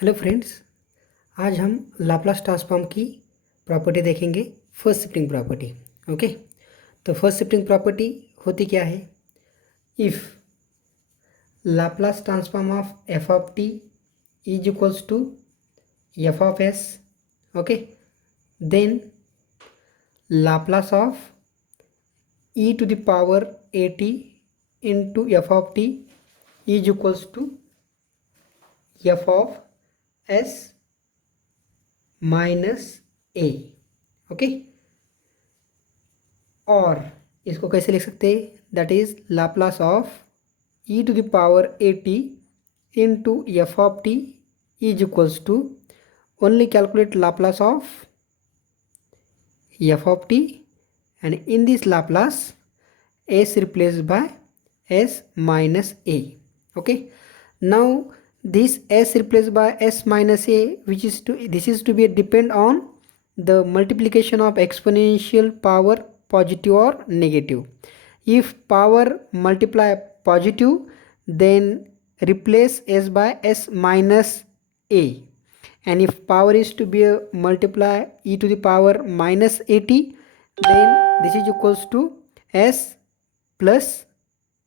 Hello friends, आज हम Laplace transform की प्रॉपर्टी देखेंगे। First shifting property. ओके, तो फर्स्ट शिफ्टिंग प्रॉपर्टी होती क्या है? If Laplace transform of F of T is equals to F of S, okay, then Laplace of E to the power A T into F of T is equals to F of S minus A. Okay, और इसको कैसे लिख सकते हैं? That is Laplace of E to the power A T into F of T is equals to only calculate Laplace of F of T, and in this Laplace s replaced by s minus a. Okay, now this s replaced by s minus a, which is to this is to be depend on the multiplication of exponential power positive or negative. If power multiply positive, then replace s by s minus a, and if power is to be multiply e to the power minus 80, then this is equals to s plus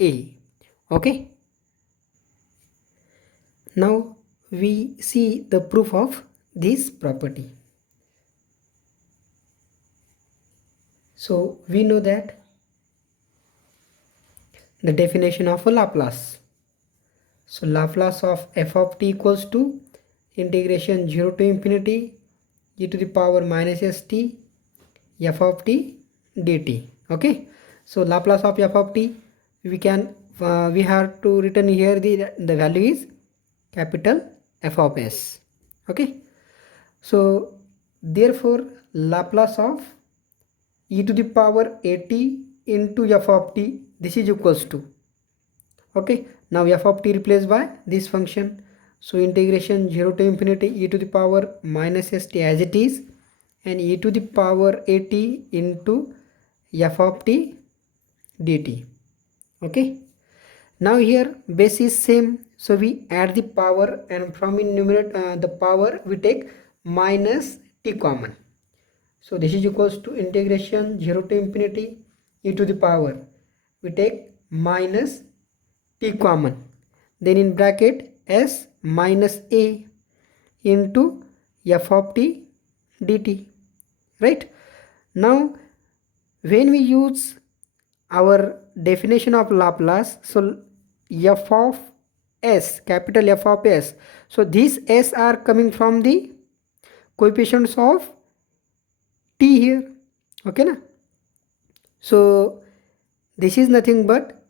a. Okay, now we see the proof of this property. So we know that the definition of a Laplace. So Laplace of f of t equals to integration 0 to infinity e to the power minus st f of t dt. Okay, so Laplace of f of t, we can we have to written here the value is capital F of s. Okay, so therefore Laplace of e to the power at into f of t, this is equals to, okay, now f of t replaced by this function, so integration 0 to infinity e to the power minus st as it is, and e to the power at into f of t dt. Okay, now here base is same, so we add the power, and from in numerator the power we take minus t common, so this is equals to integration 0 to infinity e to the power, we take minus t common, then in bracket s minus a into f of t dt, right? Now when we use our definition of Laplace, so f of s, capital F of s, so these s are coming from the coefficients of t here. Okay na, so this is nothing but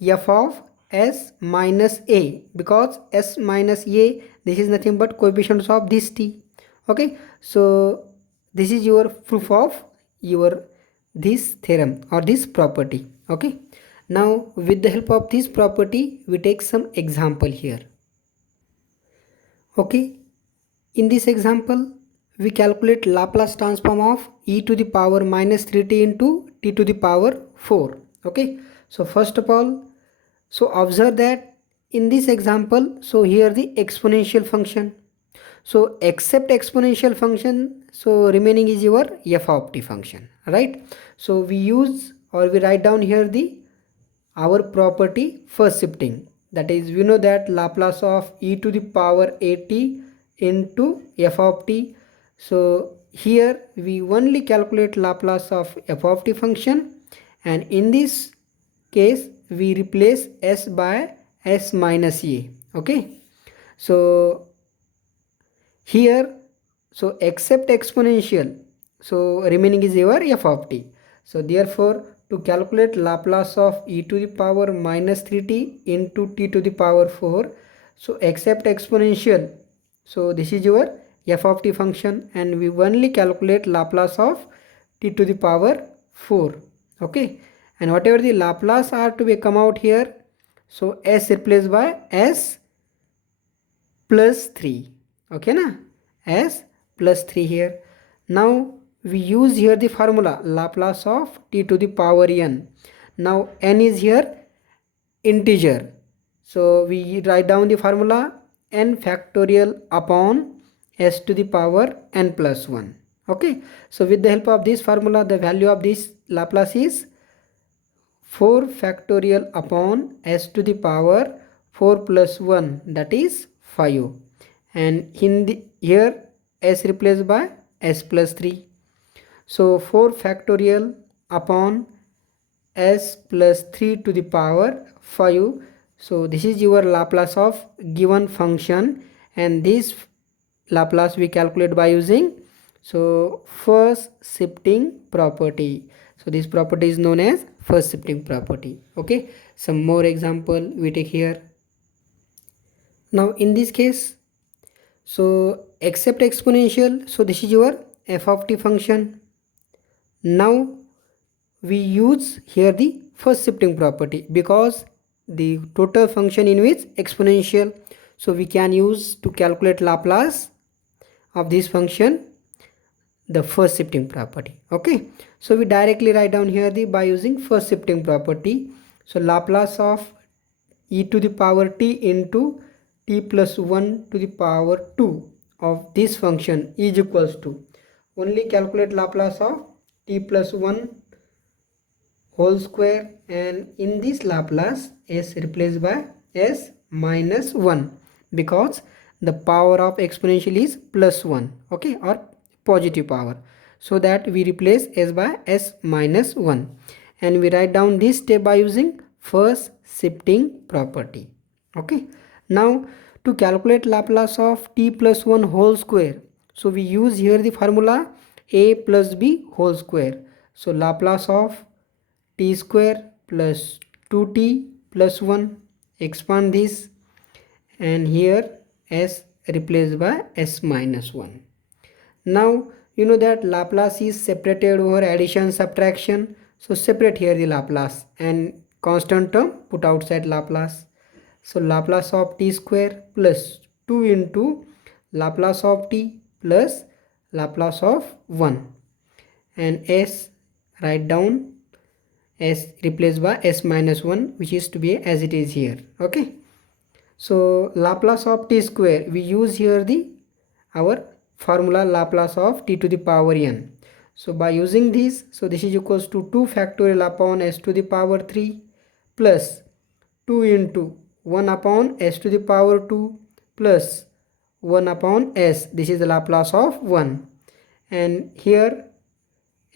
f of s minus a, because s minus a, this is nothing but coefficients of this t. Okay, so this is your proof of your this theorem or this property. Okay, now with the help of this property we take some example here. Okay, in this example we calculate Laplace transform of e to the power minus 3t into t to the power 4. Okay, so first of all, so observe that in this example, so here the exponential function, so except exponential function, so remaining is your f of t function, right? So we use or we write down here the our property first shifting, that is we know that Laplace of e to the power at into f of t, so here we only calculate Laplace of f of t function, and in this case we replace s by s minus a. Okay, so here, so except exponential, so remaining is your f of t, so therefore to calculate Laplace of e to the power minus 3t into t to the power 4, so except exponential, so this is your f of t function, and we only calculate Laplace of t to the power 4. Okay, and whatever the Laplace are to be come out here, so s replaced by s plus 3. Okay na, s plus 3 here. Now we use here the formula Laplace of t to the power n. Now n is here integer, so we write down the formula n factorial upon s to the power n plus 1. Okay, so with the help of this formula, the value of this Laplace is 4 factorial upon s to the power 4 plus 1, that is 5, and here s replaced by s plus 3. So 4 factorial upon s plus 3 to the power 5. So this is your Laplace of given function, and this Laplace we calculate by using first shifting property. So this property is known as first shifting property. Okay, some more example we take here. Now in this case, except exponential, so this is your f of t function. Now we use here the first shifting property because the total function in which exponential, so we can use to calculate Laplace of this function the first shifting property. Okay, so we directly write down here the by using first shifting property. So Laplace of e to the power t into t plus 1 to the power 2 of this function is equals to, only calculate Laplace of t plus 1 whole square, and in this Laplace s replaced by s minus 1 because the power of exponential is plus 1, okay, or positive power, so that we replace s by s minus 1, and we write down this step by using first shifting property. Okay, now to calculate Laplace of t plus 1 whole square, so we use here the formula a plus b whole square. So Laplace of t square plus 2t plus 1, expand this, and here s replaced by s minus 1. Now you know that Laplace is separated over addition subtraction, so separate here the Laplace and constant term put outside Laplace. So Laplace of t square plus 2 into Laplace of t plus Laplace of 1, and s write down s replaced by s minus 1, which is to be as it is here. Okay, so Laplace of t square, we use here the our formula Laplace of t to the power n. So by using this, so this is equals to 2 factorial upon s to the power 3 plus 2 into 1 upon s to the power 2 plus 1 upon s, this is the Laplace of 1, and here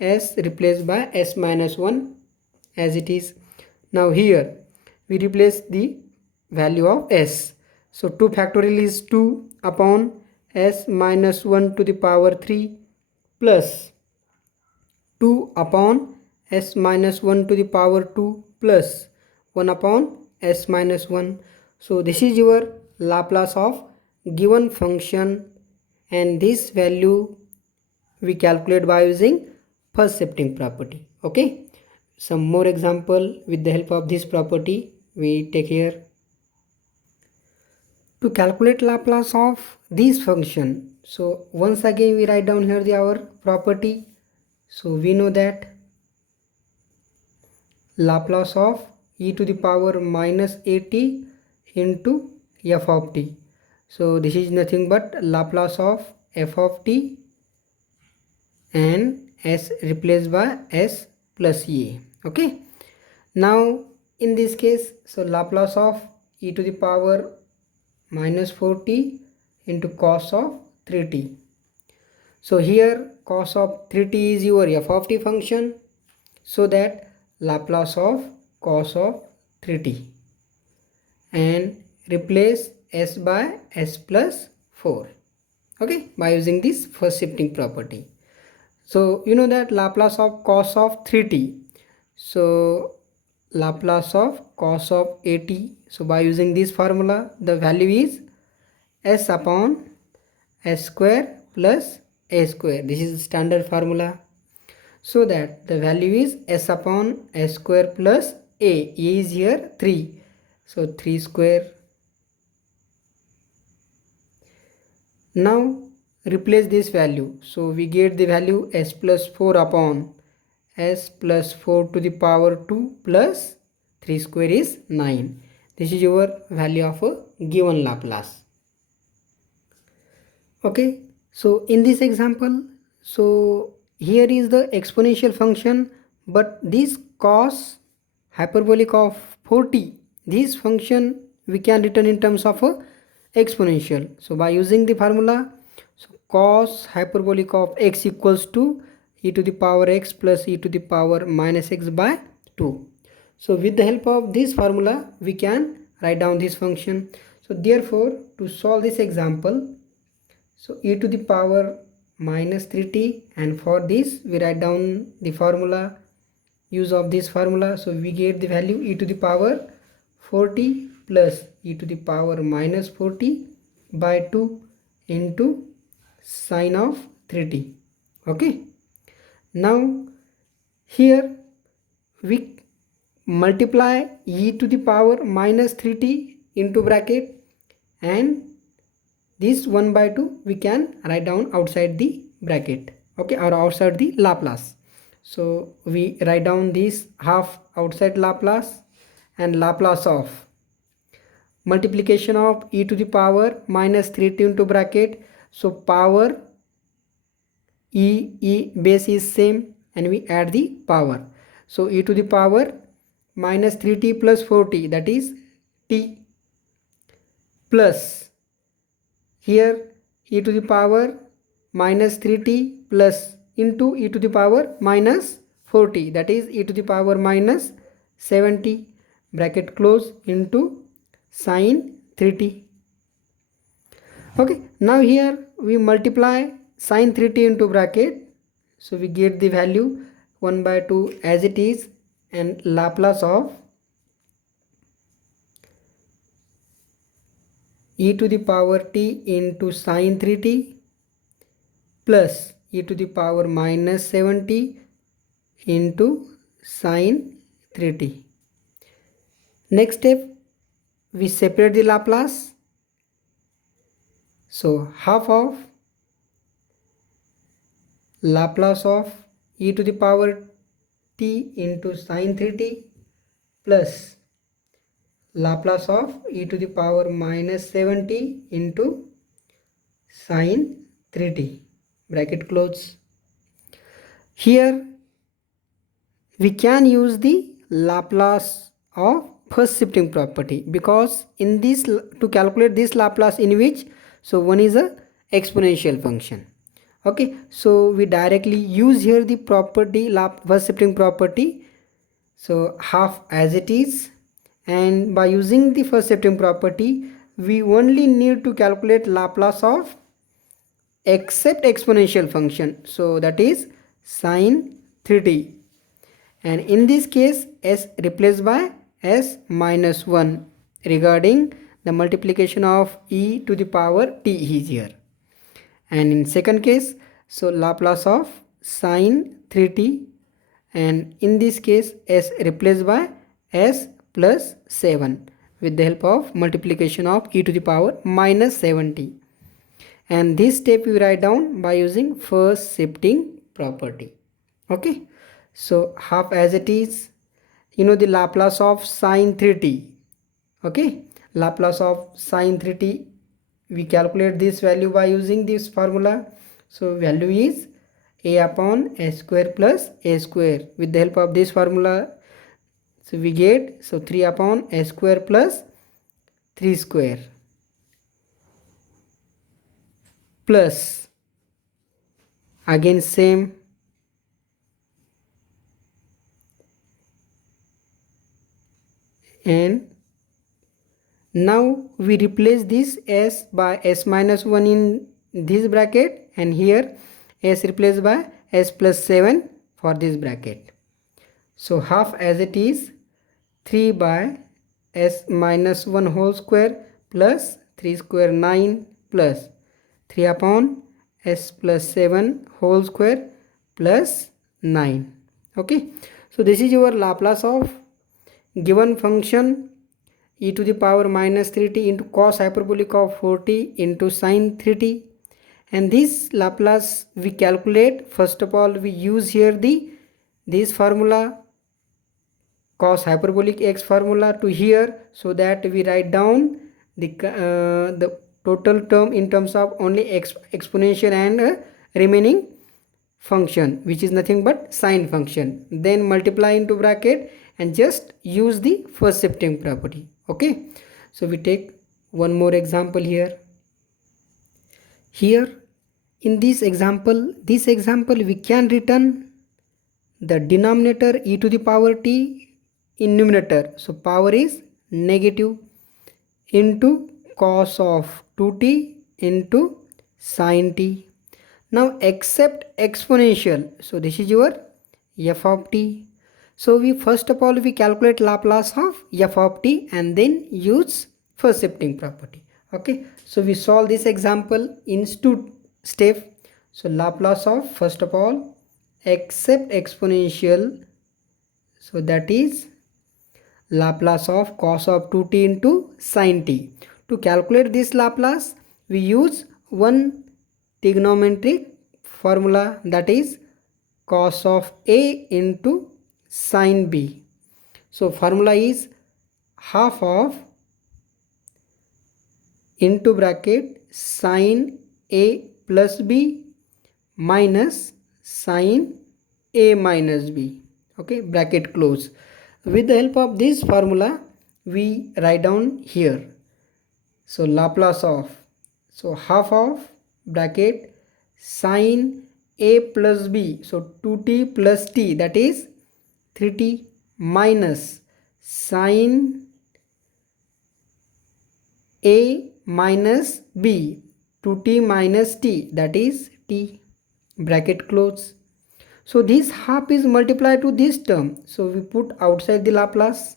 s replaced by s minus 1 as it is. Now here we replace the value of s. So 2 factorial is 2 upon s minus 1 to the power 3 plus 2 upon s minus 1 to the power 2 plus 1 upon s minus 1. So this is your Laplace of given function, and this value we calculate by using first shifting property. Okay, some more example with the help of this property we take here. To calculate Laplace of this function, so once again we write down here our property. So we know that Laplace of e to the power minus at into f of t. So this is nothing but Laplace of f of t and s replaced by s plus a. Okay, now in this case, so Laplace of e to the power minus 4t into cos of 3t. So here cos of 3t is your f of t function, so that Laplace of cos of 3t, and replace s by s plus 4. Okay, by using this first shifting property. So you know that Laplace of cos of 3t, so Laplace of cos of at, so by using this formula the value is s upon s square plus a square. This is standard formula, so that the value is s upon s square plus a is here 3, so 3 square. Now replace this value, so we get the value s plus 4 upon s plus 4 to the power 2 plus 3 square is 9. This is your value of a given Laplace. Okay, so in this example, so here is the exponential function, but this cos hyperbolic of 40, this function we can written in terms of a exponential. So by using the formula, so cos hyperbolic of x equals to e to the power x plus e to the power minus x by 2. So with the help of this formula, we can write down this function. So therefore, to solve this example, so e to the power minus 3t, and for this we write down the formula, use of this formula. So we get the value e to the power 40 plus e to the power minus 40 by 2 into sine of 3t. Okay, now here we multiply e to the power minus 3t into bracket, and this 1 by 2 we can write down outside the bracket, okay, or outside the Laplace. So we write down this half outside Laplace, and Laplace of multiplication of e to the power minus 3t into bracket. So power e base is same, and we add the power. So e to the power minus 3t plus 40, that is t, plus here e to the power minus 3t plus into e to the power minus 40, that is e to the power minus 70, bracket close, into sine 3t. Okay, now here we multiply sine 3t into bracket. So we get the value 1 by 2 as it is, and Laplace of e to the power t into sine 3t plus e to the power minus 70 into sine 3t. Next step, we separate the Laplace. So half of Laplace of e to the power t into sine 3t plus Laplace of e to the power minus 70 into sine 3t, bracket close. Here we can use the Laplace of first shifting property, because in this, to calculate this Laplace in which, so one is a exponential function. Okay, so we directly use here the property first shifting property. So half as it is, and by using the first shifting property we only need to calculate Laplace of except exponential function, so that is sine 3t, and in this case s replaced by s minus 1 regarding the multiplication of e to the power t is here. And in second case, so Laplace of sine 3t, and in this case s replaced by s plus 7 with the help of multiplication of e to the power minus 70. And this step we write down by using first shifting property. Okay, so half as it is, you know the Laplace of sine 3t. Okay, Laplace of sine 3t, we calculate this value by using this formula. So value is a upon a square plus a square. With the help of this formula, so we get, so 3 upon a square plus 3 square plus again same, and now we replace this s by s minus 1 in this bracket, and here s replaced by s plus 7 for this bracket. So half as it is 3 by s minus 1 whole square plus 3 square 9 plus 3 upon s plus 7 whole square plus 9. Okay, so this is your Laplace of given function e to the power minus 3t into cos hyperbolic of 40 into sine 3t. And this Laplace we calculate, first of all we use here this formula, cos hyperbolic x formula, to here, so that we write down the total term in terms of only exponential and remaining function, which is nothing but sine function. Then multiply into bracket and just use the first shifting property. Okay, so we take one more example here. Here in this example we can return the denominator e to the power t in numerator. So power is negative into cos of 2t into sin t. Now accept exponential. So this is your f of t. So we first of all we calculate Laplace of f of t and then use first shifting property. Okay, so we solve this example in two steps. So Laplace of, first of all, accept exponential, so that is Laplace of cos of 2t into sin t. To calculate this Laplace, we use one trigonometric formula, that is cos of a into sin b. So formula is half of into bracket sin a plus b minus sin a minus b. Okay, bracket close. With the help of this formula we write down here. So Laplace of, so half of bracket sin a plus b, so 2t plus t, that is 3t, minus sin a minus b, 2t minus t, that is t, bracket close. So this half is multiplied to this term, so we put outside the Laplace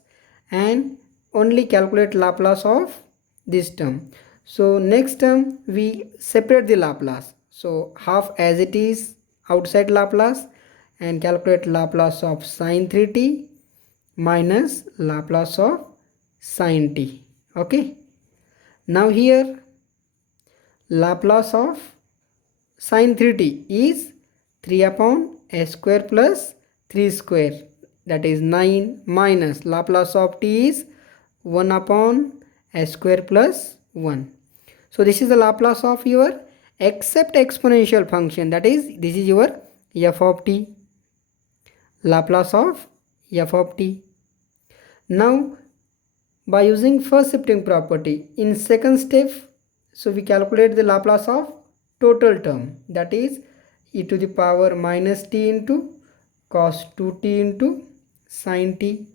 and only calculate Laplace of this term. So next term we separate the Laplace, so half as it is outside Laplace and calculate Laplace of sin 3t minus Laplace of sin t. Okay, now here Laplace of sin 3t is 3 upon s square plus 3 square, that is 9, minus Laplace of t is 1 upon s square plus 1. So this is the Laplace of your accept exponential function, that is this is your f of t, Laplace of f of t. Now by using first shifting property in second step, so we calculate the Laplace of total term, that is e to the power minus t into cos 2t into sin t.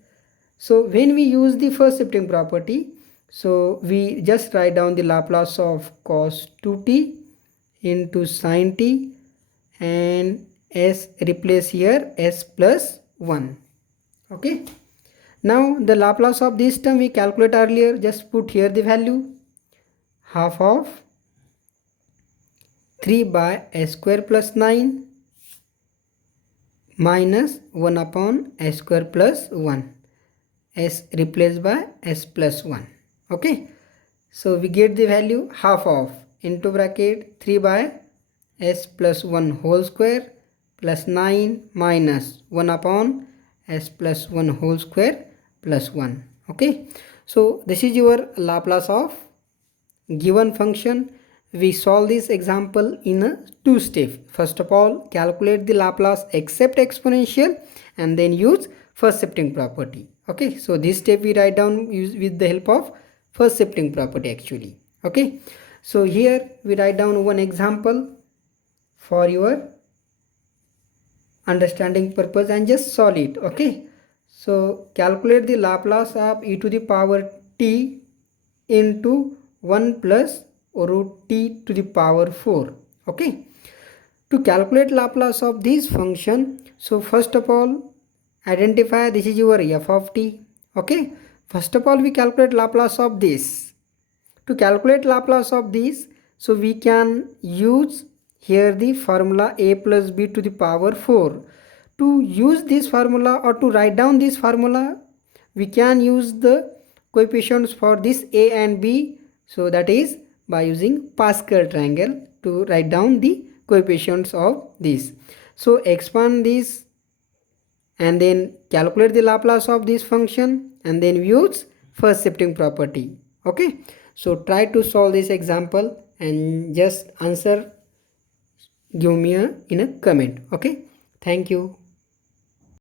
So when we use the first shifting property, so we just write down the Laplace of cos 2t into sin t and s replace here s plus 1. Okay, now the Laplace of this term we calculate earlier, just put here the value, half of 3 by s square plus 9 minus 1 upon s square plus 1, s replaced by s plus 1. Okay, so we get the value half of into bracket 3 by s plus 1 whole square plus 9 minus 1 upon s plus 1 whole square plus 1. Okay, so this is your Laplace of given function. We solve this example in a two steps. First of all, calculate the Laplace accept exponential and then use first shifting property. Okay, so this step we write down with the help of first shifting property actually. Okay, so here we write down one example for your understanding purpose and just solve it. Okay, so calculate the Laplace of e to the power t into 1 plus root t to the power 4. Okay, to calculate Laplace of this function, so first of all identify this is your f of t. Okay, first of all we calculate Laplace of this. To calculate Laplace of this, so we can use here the formula a plus b to the power 4. To use this formula or to write down this formula, we can use the coefficients for this a and b, so that is by using Pascal triangle to write down the coefficients of this. So expand this and then calculate the Laplace of this function and then use first shifting property. Okay, So try to solve this example and just answer, give me in a comment. Okay, thank you.